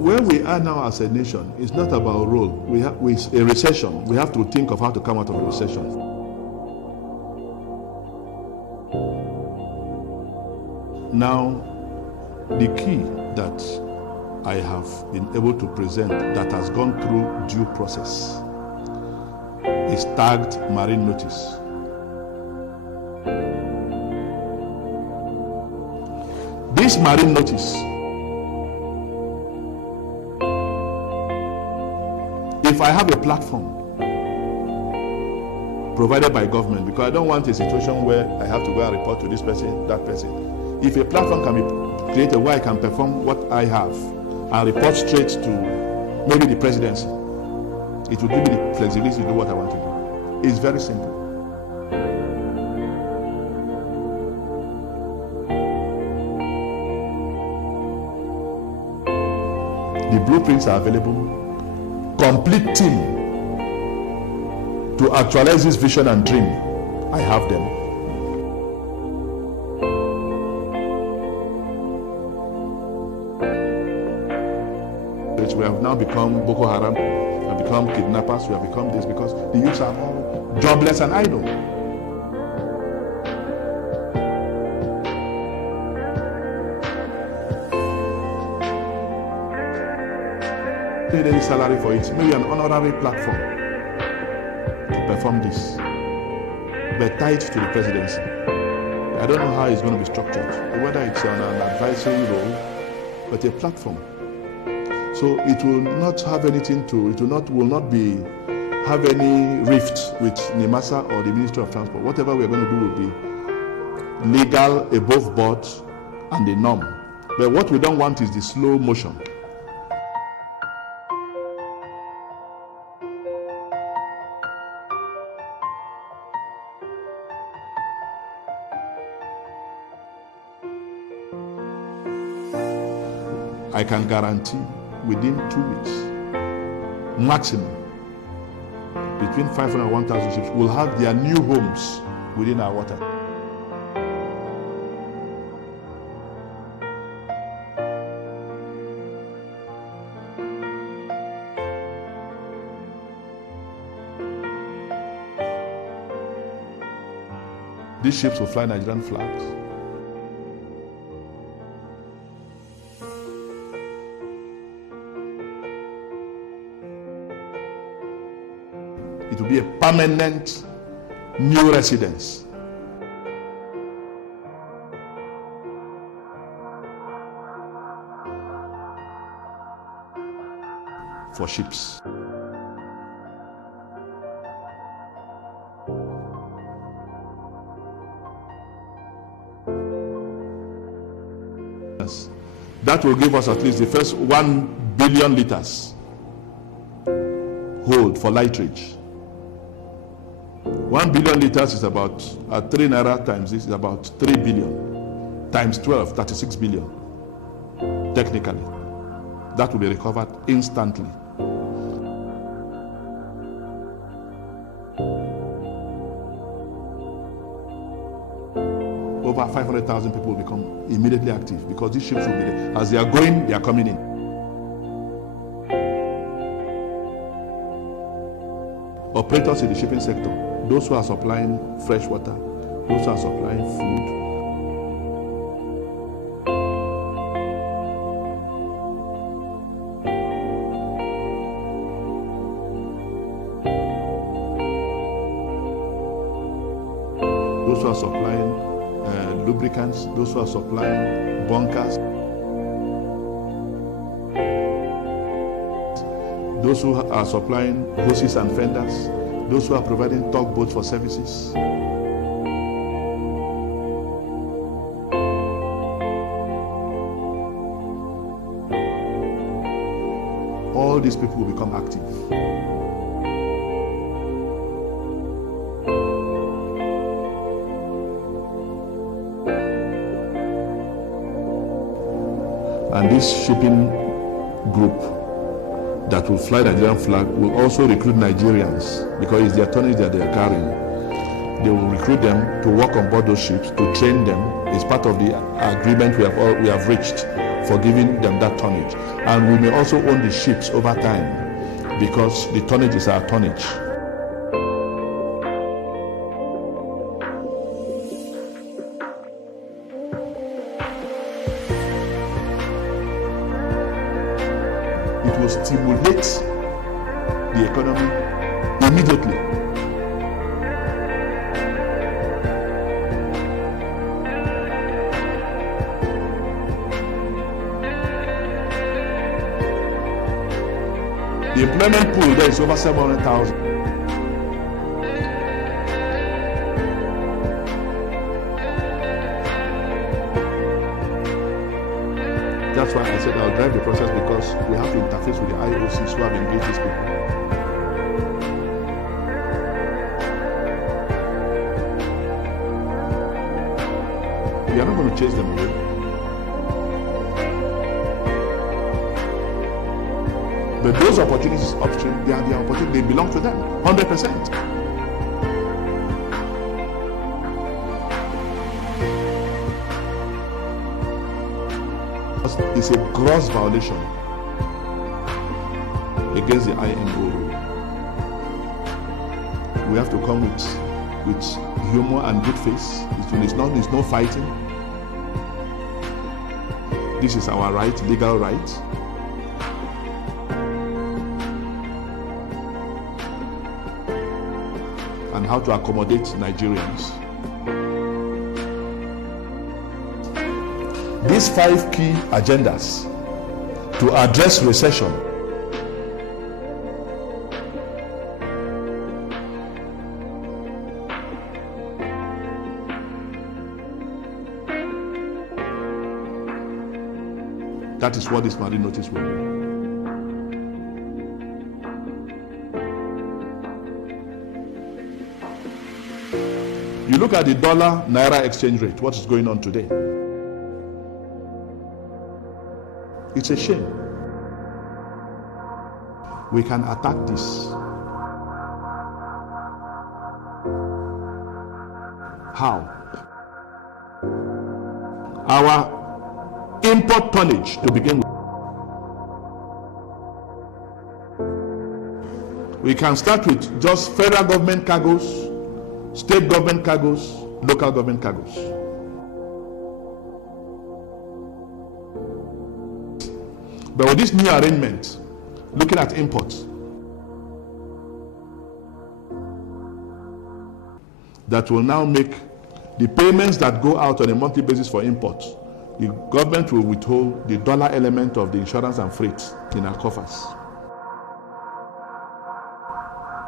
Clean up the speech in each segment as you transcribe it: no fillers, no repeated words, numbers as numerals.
where we are now as a nation is not about role. With a recession, we have to think of how to come out of a recession. Now, the key that I have been able to present that has gone through due process is tagged marine notice. This marine notice, if I have a platform provided by government, because I don't want a situation where I have to go and report to this person, that person. If a platform can be created where I can perform what I have and report straight to maybe the presidency, it will give me the flexibility to do what I want to do. It's very simple. The blueprints are available. Complete team to actualize this vision and dream. I have them. We have now become Boko Haram, we have become kidnappers, we have become this because the youths are all jobless and idle. Paid any salary for it, maybe an honorary platform to perform this, but tied to the presidency. I don't know how it's going to be structured, whether it's on an advisory role, but a platform. So it will not have anything to, it will not have any rift with NIMASA or the Ministry of Transport. Whatever we're going to do will be legal, above board, and the norm. But what we don't want is the slow motion. I can guarantee within 2 weeks, maximum, between 500 and 1,000 ships will have their new homes within our water. These ships will fly Nigerian flags. It will be a permanent new residence. For ships. Yes. That will give us at least the first 1 billion liters hold for lighterage. 1 billion liters is about, at 3 naira times this is about 3 billion. Times 12, 36 billion. Technically. That will be recovered instantly. Over 500,000 people will become immediately active because these ships will be there. As they are going, they are coming in. Operators in the shipping sector, those who are supplying fresh water, those who are supplying food, those who are supplying lubricants, those who are supplying bunkers, those who are supplying hoses and fenders, those who are providing tugboats for services. All these people will become active. And this shipping group that will fly the Nigerian flag will also recruit Nigerians because it's their tonnage that they are carrying. They will recruit them to work on board those ships, to train them. It's part of the agreement we have reached for giving them that tonnage. And we may also own the ships over time because the tonnage is our tonnage. It will stimulate the economy immediately. The employment pool there is over 700,000. That's why I said I'll drive the process, because we have to interface with the IOCs who have engaged these people. We are not going to chase them away. But those opportunities upstream, they are their opportunities, they belong to them, 100%. It's a gross violation against the IMO rule. We have to come with humor and good face. It's no fighting. This is our right, legal right. And how to accommodate Nigerians. These 5 key agendas to address recession that is what this marine notice will do. You look at the dollar-naira exchange rate, what is going on today? It's a shame. We can attack this. How? Our import tonnage to begin with. We can start with just federal government cargoes, state government cargoes, local government cargoes. But with this new arrangement, looking at imports, that will now make the payments that go out on a monthly basis for imports, the government will withhold the dollar element of the insurance and freight in our coffers.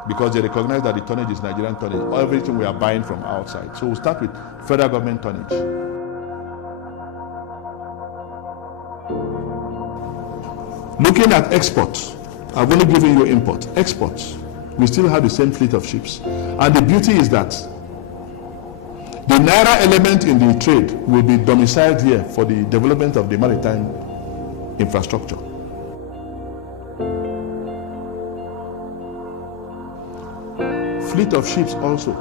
Because they recognize that the tonnage is Nigerian tonnage, everything we are buying from outside. So we'll start with federal government tonnage. Looking at exports, I've only given you import. Exports, we still have the same fleet of ships. And the beauty is that the Naira element in the trade will be domiciled here for the development of the maritime infrastructure. Fleet of ships also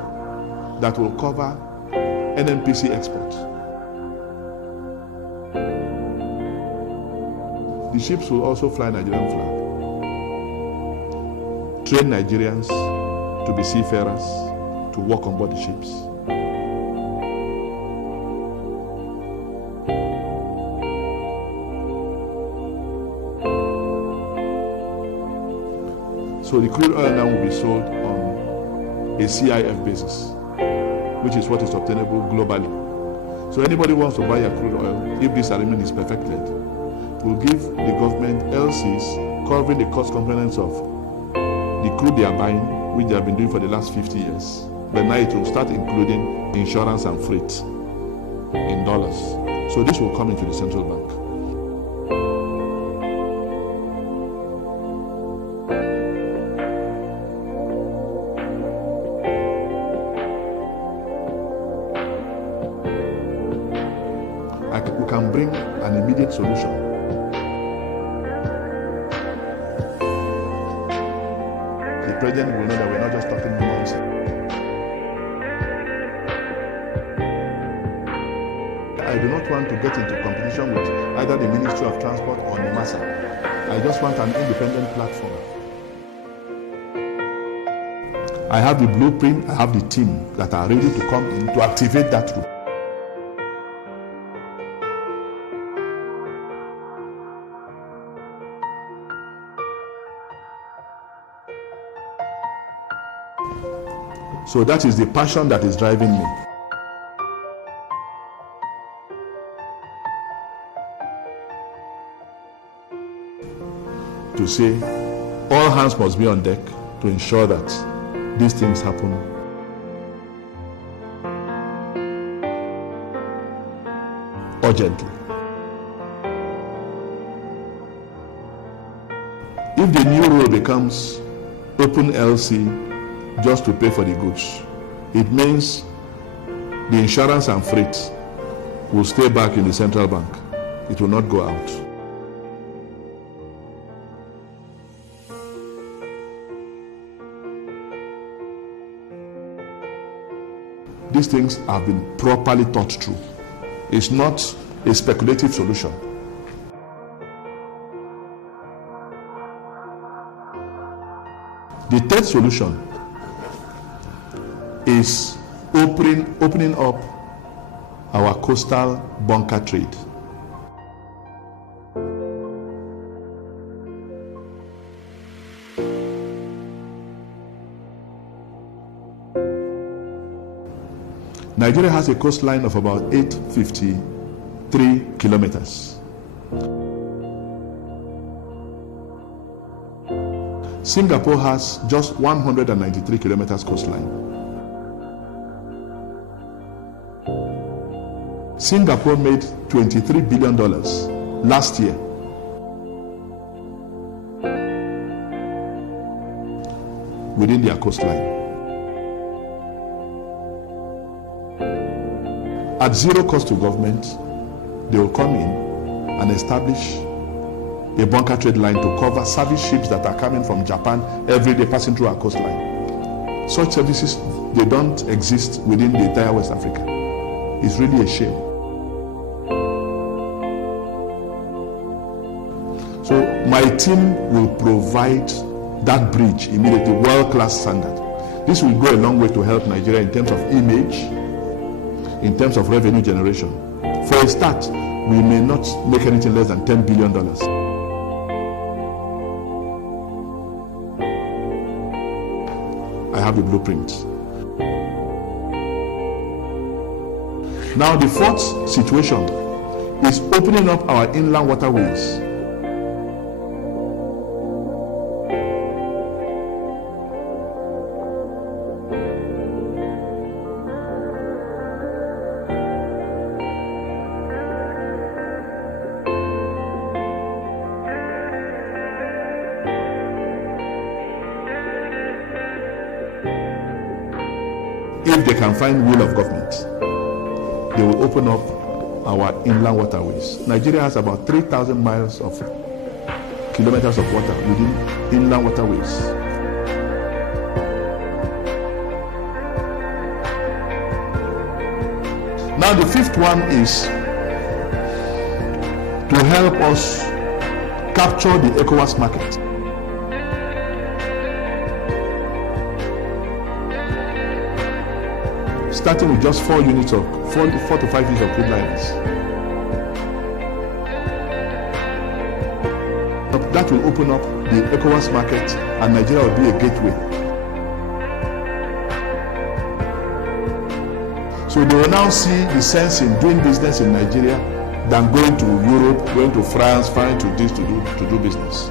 that will cover NNPC exports. The ships will also fly Nigerian flag. Train Nigerians to be seafarers, to work on board the ships. So the crude oil now will be sold on a CIF basis, which is what is obtainable globally. So anybody wants to buy a crude oil, if this arrangement is perfected, will give the government LCs covering the cost components of the crude they are buying, which they have been doing for the last 50 years. But now it will start including insurance and freight in dollars. So this will come into the central bank. We can bring an immediate solution. The president will know that we're not just talking nonsense. I do not want to get into competition with either the Ministry of Transport or NIMASA. I just want an independent platform. I have the blueprint, I have the team that are ready to come in to activate that route. So that is the passion that is driving me. To say all hands must be on deck to ensure that these things happen urgently. If the new rule becomes open LC just to pay for the goods, it means the insurance and freight will stay back in the central bank. It will not go out. These things have been properly thought through. It's not a speculative solution. The third solution is opening up our coastal bunker trade. Nigeria has a coastline of about 853 kilometers. Singapore has just 193 kilometers coastline. Singapore made $23 billion last year within their coastline. At zero cost to government, they will come in and establish a bunker trade line to cover service ships that are coming from Japan every day passing through our coastline. Such services, they don't exist within the entire West Africa. It's really a shame. So my team will provide that bridge immediately, world-class standard. This will go a long way to help Nigeria in terms of image, in terms of revenue generation. For a start, we may not make anything less than $10 billion. I have the blueprint. Now the fourth situation is opening up our inland waterways. If they can find will of government, they will open up our inland waterways. Nigeria has about 3,000 miles of kilometers of water within inland waterways. Now the fifth one is to help us capture the ECOWAS market. Starting with just 4 to 5 units of crude liners. That will open up the ECOWAS market and Nigeria will be a gateway. So they will now see the sense in doing business in Nigeria than going to Europe, going to France, trying to do business.